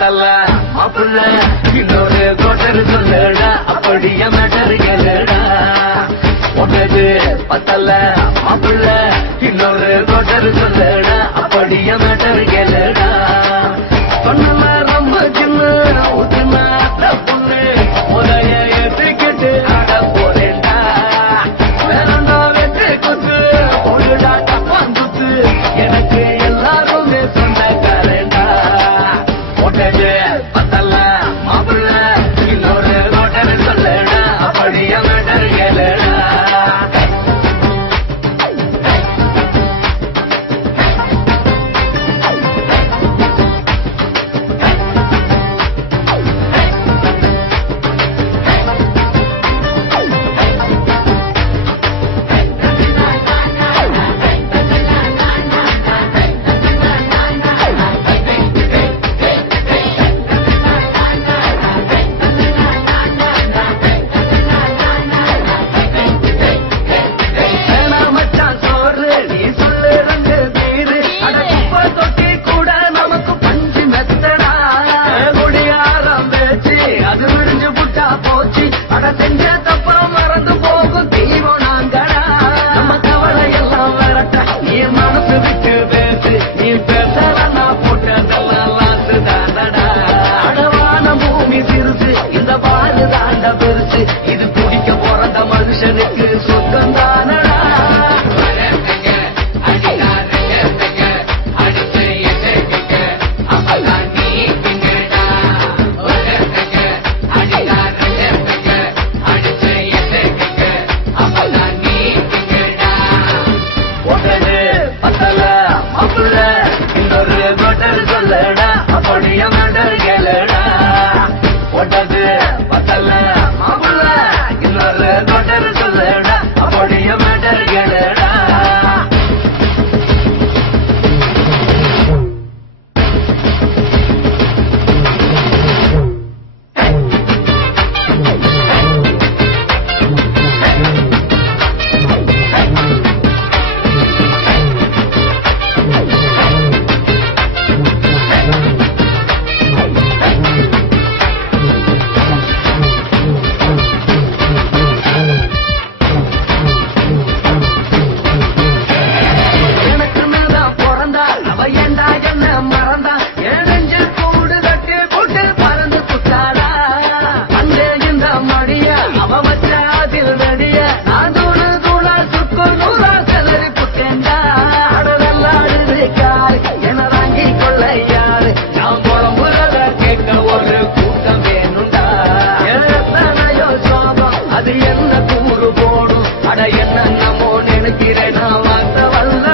பத்தல மாப்பிள்ள இன்னொரு கோட்டர் சொல்லடா அப்படியே மேட்டர் கேளுடா ஒன்னது பத்தல மாப்பிள்ள இன்னொரு கோட்டர் சொல்லடா அப்படியே மேட்டர் கேளுடா சொன்ன ரொம்ப சின்ன ஊத்துனா பொண்ணு முறைய ஏற்றுக்கிட்டு ஆட போறேன்டா வேறண்டா வெற்றி கொத்து பொழுடா டப்பான் குத்து எனக்கு எல்லாருமே சொந்தக்காரண்டா ஒட்டது பத்தல மாப்பிள்ள இன்னொரு கோட்டர் சொல்லடா அப்படியே மேட்டர் கேளுடா இது குடிக்க போறத மனுஷனுக்கு சொந்தம் தானடா பத்தல மாப்பிள்ள இன்னொரு கோட்டர் சொல்லடா அப்படியே மேட்டர் கேளுடா ஒட்டது பத்தல மாப்பிள்ள இன்னொரு கோட்டர் சொல்லடா அப்படியே மேட்டர் கேளுடா அது என்ன கூறு போடும் அட என்ன நம்மோ நினைக்கிறேன் நான் வாங்க வல்ல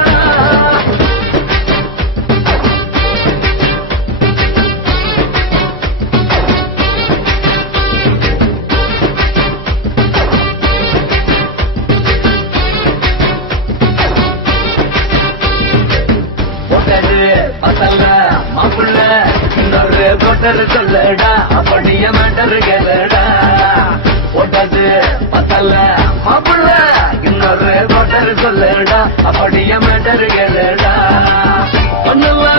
பத்தல மாப்பிள்ள இன்னொரு கோட்டர் சொல்லடா அப்படியே மேட்டர் கேளுடா ஒட்டது பத்தல மாப்பிள்ள இன்னொரு கோட்டர் சொல்லடா அப்படியே மேட்டர் கேளுடா ஒண்ணுல